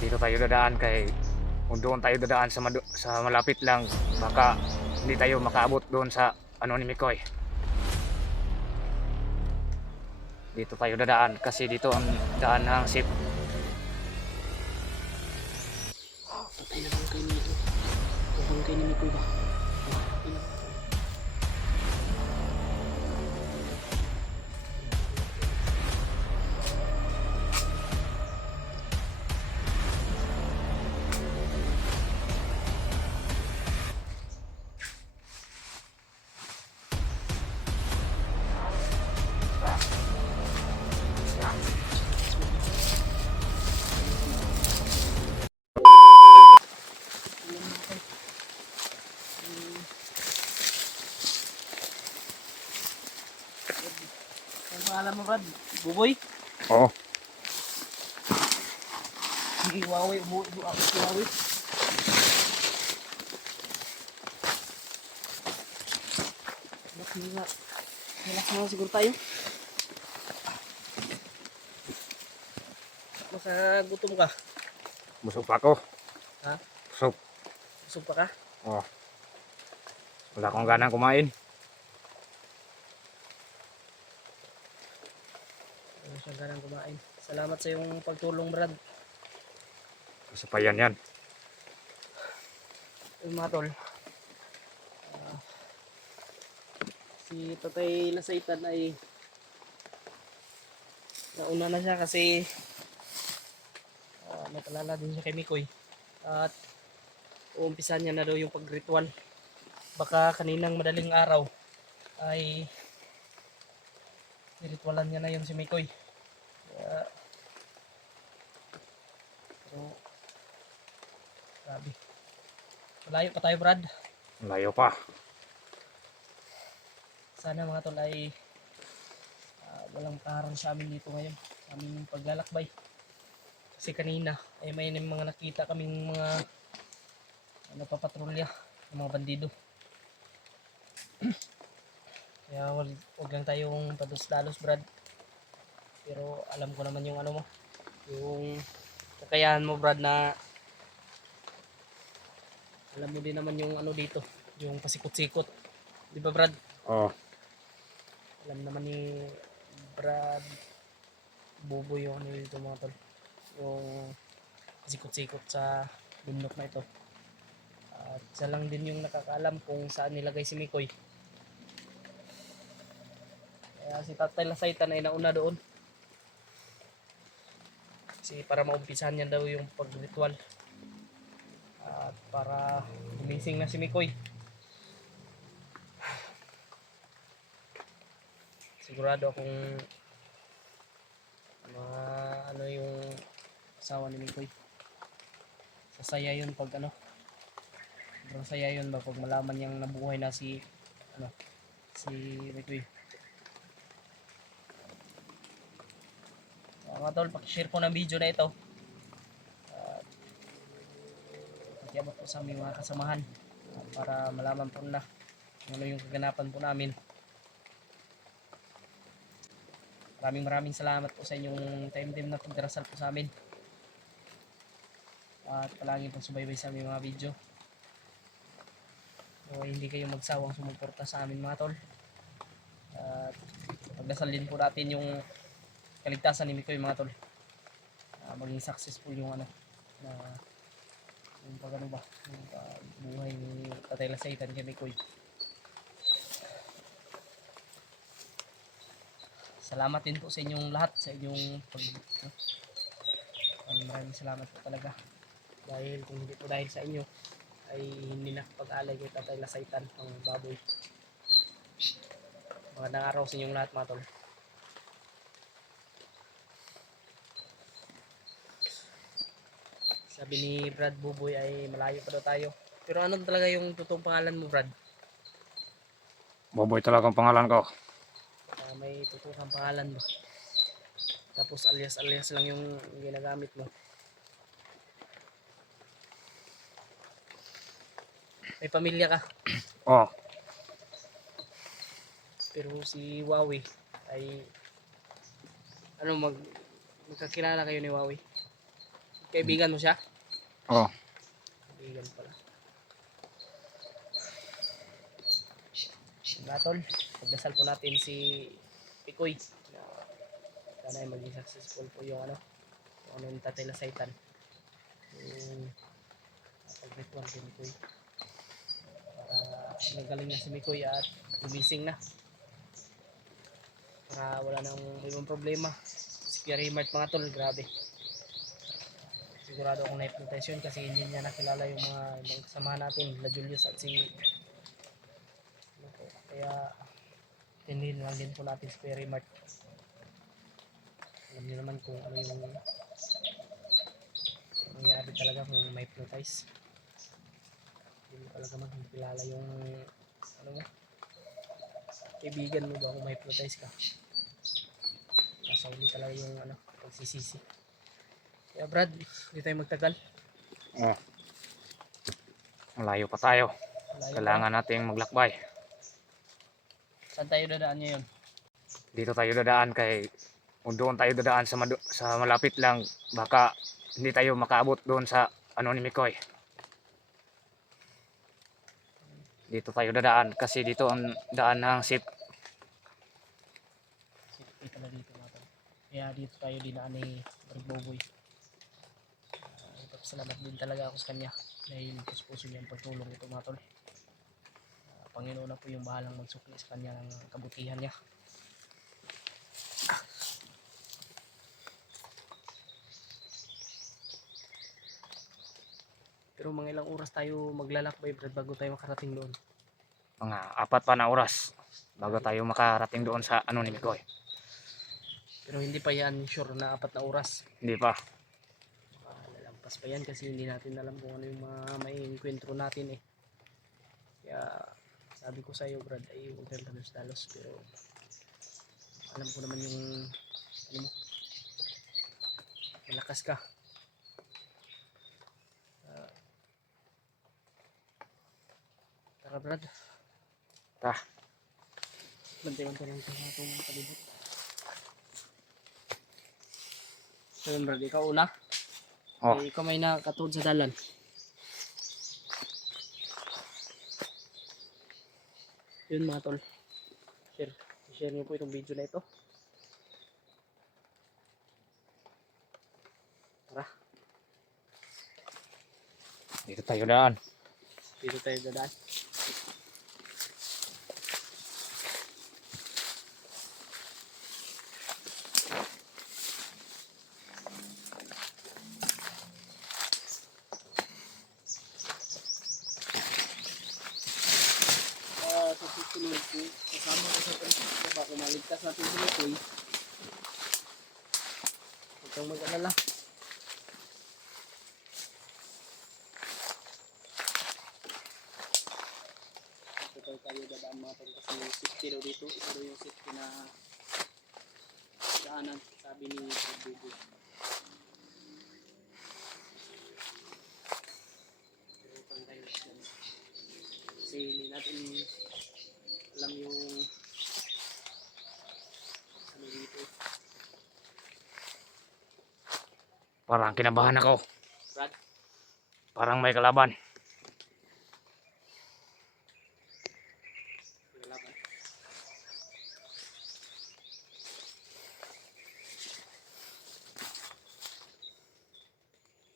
Dito tayo dadaan kay kung doon tayo dadaan sa malapit lang, baka hindi tayo makaabot doon sa ano ni Mikoy. Dito tayo dadaan kasi dito ang daan ng ship. Patay na bangkay ni Mikoy. Bangkay ni Mikoy ba? Ang pangalan mo, Brad? Buboy? Oo. Hindi, Huawei. Umuwi ako si Huawei. Relax na siguro tayo. Masa gutom ka? Busog pa ako. Ha? Busog. Busog pa ka? Oo. Wala akong ganang kumain. Ano siya ganang kumain. Salamat sa iyong pagtulong, Brad. Kasi pa yan. Yung mga tol. Si Tatay Lasaitan ay nauna na siya kasi nakalala din siya kay Mikoy. At uumpisan niya na daw yung pagritual. Baka kaninang madaling araw ay niritualan niya na yun si Mikoy. Pero grabe. Malayo pa tayo, Brad. Layo pa. Sana mga tol ay walang kaharang sa amin dito ngayon. Sa aming paglalakbay. Kasi kanina ay may mga nakita kaming mga napapatrolya ng mga bandido. Kaya wag lang tayong pados-dalos, Brad. Pero alam ko naman yung ano mo, yung kakayahan mo, Brad, na alam mo din naman yung ano dito, yung pasikot-sikot. Di ba, Brad? Oo. Alam naman ni Brad Buboy yung ano dito, mga tol. Yung pasikot-sikot sa bundok na ito. At siya lang din yung nakakaalam kung saan nilagay si Mikoy. Kaya si Tatay Lasaitan ay nauna doon. Kasi para maumpisahan niya daw yung pagritual. At para gumising na si Mikoy. Sigurado akong ano yung asawa ni Mikoy. Sasaya yun pag ano. Sobrang saya yun ba pag malaman niyang nabuhay na si Mikoy. Mga tol, pakishare po ng video na ito. Pakiabot po sa aming mga kasamahan para malaman po na kung ano yung kaganapan po namin. Maraming salamat po sa inyong time na pagdarasal po sa amin. At palagi po subaybay sa aming mga video. So, hindi kayo magsawang sumuporta sa amin, mga tol. At pagdasal din po natin yung kaligtasan ni Mikoy, mga tol. Maging successful yung ano na yung pagano ba yung buhay ni Tatay Lasaitan kay Mikoy. Salamat din po sa inyong lahat, sa inyong maraming salamat po talaga. Dahil kung hindi po dahil sa inyo ay hindi nakapag-alay kay Tatay Lasaitan ang baboy. Magandang araw sa inyong lahat, mga tol. Sabi ni Brad Buboy ay malayo pa daw tayo. Pero ano talaga yung totoong pangalan mo, Brad? Boboy talaga ang pangalan ko. May totoong pangalan ba? Tapos alias lang yung ginagamit mo. May pamilya ka. Oo. Pero si Huawei ay ano magkakilala kayo ni Huawei? Kaibigan mo siya? Oh, Kaibigan pala. Mga tol, pagdasal po natin si Pikoy na sana ay maging successful po yung yung Tatay Lasaitan. Yung pag-ritual si Mikoy. Para magaling na si Mikoy at gumising na. Para wala nang ibang problema. Si Pierre Mart mga tol, grabe. Sigurado akong na-hypnotize yun kasi hindi niya nakilala yung mga ibang kasama natin, La Julius at si kaya tindihin lang din po natin si Pierre Mart. Alam niyo naman kung ano yung nangyari talaga kung ma-hypnotize. Hindi mo talaga magkilala yung mo, kaibigan mo ba kung ma-hypnotize ka. Kasauli talaga yung pagsisisi. Kaya Brad, hindi tayo magtagal. oh. Malayo pa tayo. Malayo Kailangan nating maglakbay. Saan tayo dadaan ngayon? Dito tayo dadaan kung doon tayo dadaan sa malapit lang, baka hindi tayo makaabot doon sa ni Mikoy. Dito tayo dadaan kasi dito ang daan ng ship. Safety pala dito natin. Kaya dito tayo dinaan ni Barboboy. Salamat din talaga ako sa kanya dahil puso niya ang pagtulong ito mga tol. Panginoon na po yung bahalang magsukli sa kanya ng kabutihan niya. Pero mga ilang oras tayo maglalakbay Brad bago tayo makarating doon? Mga 4 pa na oras bago tayo makarating doon sa ni Mikoy. Pero hindi pa yan sure na 4 na oras. Hindi pa. Lalampas pa yan kasi hindi natin alam kung ano yung mga may enkwentro natin eh. Kaya sabi ko sa iyo Brad ay huwag kayong dalos-dalos, pero alam ko naman yung mo, malakas ka. Tara Brad. Tara. Bantay-bantay lang sa itong palibot. So yun Brad, ikaw una. Oh. Ikaw may nakatuod sa dalan. Yun mga tol. Share niyo po itong video na ito. Tara. Dito tayo daan. Dito tayo dadaan. Sa susunod ko, kasama ko sa pagkakita ba kung maligtas natin si Mikoy. Huwag kang mag-alala. Ito tayo dadaan mga tol kasi safety daw dito. Ito daw yung safety na daanan, sabi ni Bubu. Pero parang tayo dyan. Kasi hindi natin alam yung dito. Parang kinabahan ako. Brad? Parang may kalaban. Lalaban.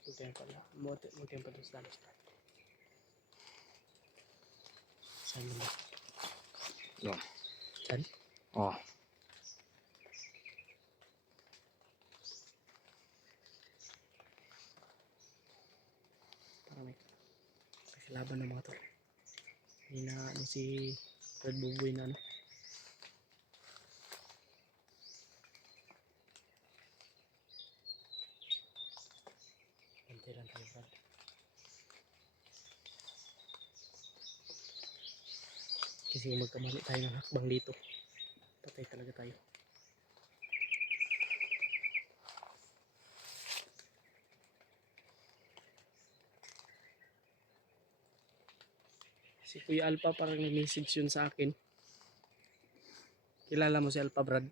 Mutin pala. Mutin pala sa dalos. Saan mo ba? Doon. Saan? Oh. Parang may laban ng mga tol. Hindi na si Red Buboy na Hintay lang tayo Brad. Kasi kung magkamali tayo ng hakbang dito, patay talaga tayo. Si Kuya Alpha parang nag-message yun sa akin. Kilala mo si Alpha Brad?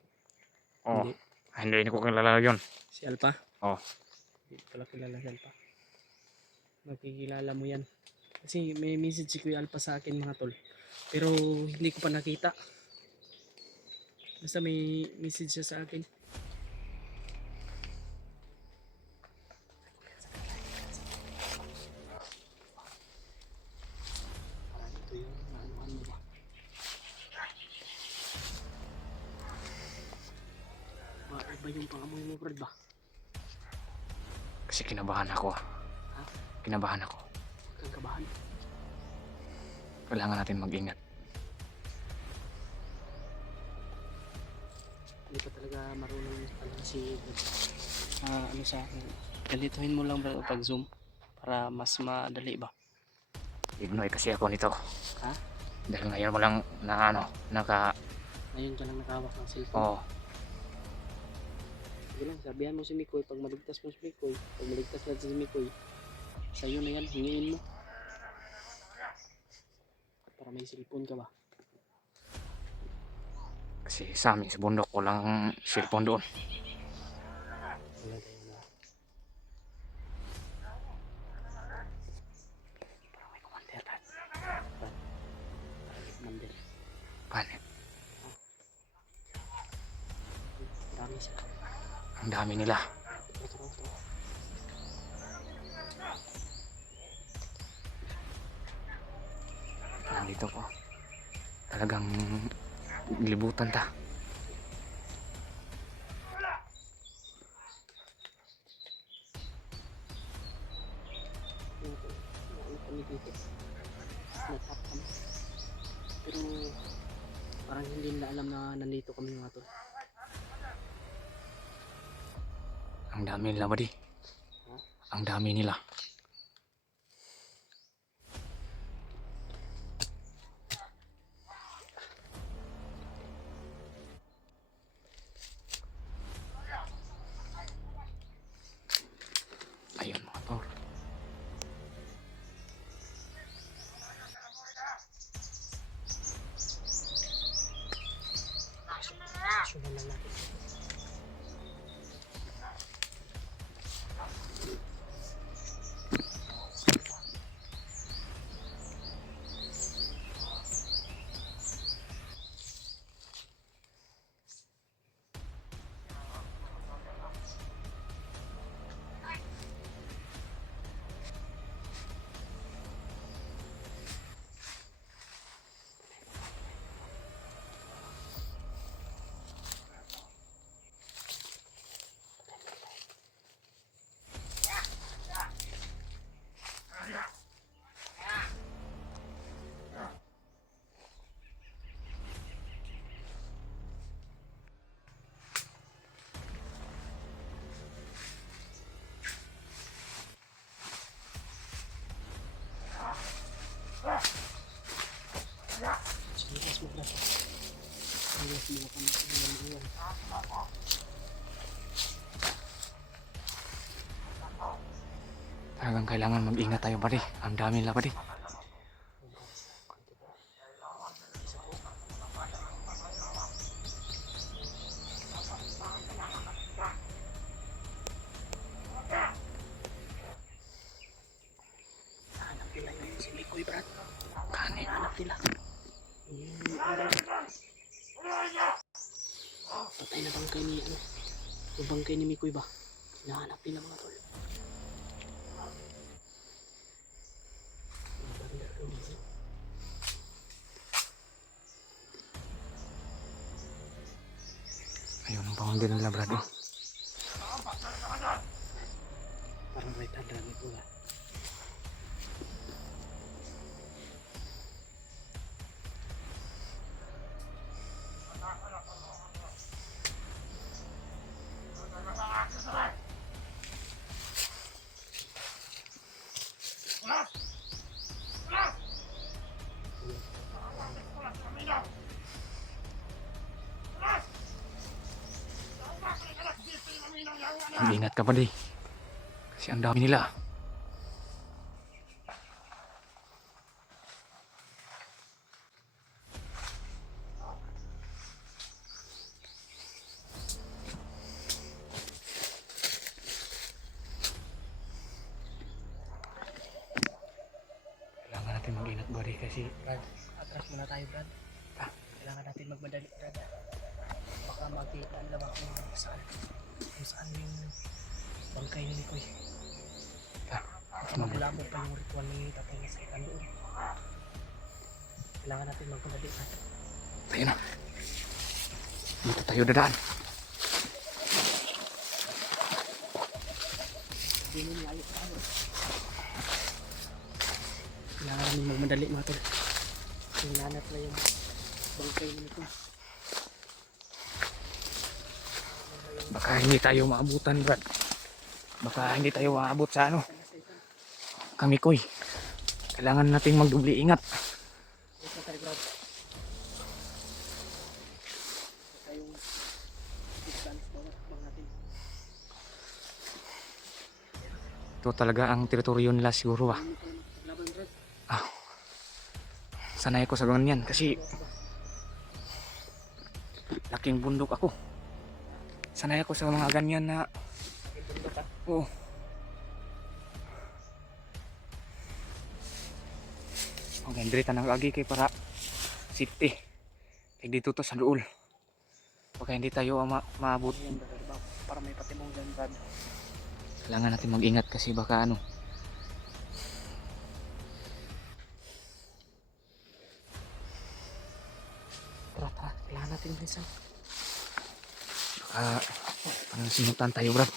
Oh. Hindi. Hindi ko kilala yun. Si Alpha? Oh. Hindi ko pala kilala si Alpha. Makikilala mo yan. Kasi may message si Kuya Alpha sa akin mga tol. Pero hindi ko pa nakita. Basta may message siya sa akin. Ito yung ano ba? Iba yung pangamoy mo, Brad ba? Kasi kinabahan ako. Ha? Kinabahan ako. Huwag kang kabahan. Kailangan natin mag-ingat. Hindi pa talaga marunong talaga si Brad. Ano sa akin? Galituhin mo lang, Brad, pag zoom. Para mas madali ba? Ignoy kasi ako nito. Ha? Dahil ngayon mo lang na Ngayon ka lang nakahawak ng cellphone. Oo. Sige lang, sabihan mo si Mikoy. Pag maligtas mo si Mikoy, pag maligtas natin si Mikoy, sa'yo na yan, hingiin mo. Para may cellphone ka ba? Kasi sa amin, sa bundok, walang cellphone doon. Wala tayo na. Parang may commander, Brad. Parang may commander. Paano? Marami sila. Ang dami nila. Ito. Nandito po. Talagang libutan ta. Ano kami dito? Natap kami. Pero parang hindi nila alam na nandito kami mga tol. Ang dami nila ba di? Ha? Ang dami nila. Ayun mga tol. Sundan lang natin. Sinilas mo Brad. Sinilas mo kami sa mga iwan. Talagang kailangan mag-ingat tayo ba di? Ang dami nila ba di? Hanap nila yung si Mikoy Brad. Kani. Hanap nila. Patay na bangkay ni ano. Yung bangkay ni Mikoy ba? Hinahanap nila mga tol. Ayun ang pamangkin nila brad. Oh. Parang right hand run ito ba? Mag-ingat ka ba di? Kasi ang dami nila. anak buddy kasi Brad, atras muna tayo, Brad. Ah. Kailangan natin magmadali, Brad. Baka makita nila ba kung saan yung bangkay ni Mikoy. Baka maglamot pa yung ritual ni Tatay na sa ikan doon. Kailangan natin magmadali, Brad. tayo na. Dito tayo dadaan. Hindi mo niayos tayo. Kailangan namin magmadali, mga tol. Hinanap na yung bangkay ni Mikoy. Baka hindi tayo maabutan, Brad. Baka hindi tayo maabot sa ano. Kami koy. Kailangan nating magdubli ingat. Wait na tayo, Brad. Tayong distance bawat natin. Ito talaga ang teritoryo nila siguro ba. Laban, Brad. Sanay ko sa ganyan kasi laking bundok ako. Sanay ako sa mga ganyan na oo. Magandri tanang lagi kay para safety. Kaya dito to sa duol. Baka hindi tayo maabot. Yan, Brad. Para may patimong dyan, Brad. Kailangan natin mag-ingat kasi baka ano. Tara. Kailangan natin bilisan. Baka parang sinutan tayo, Brad.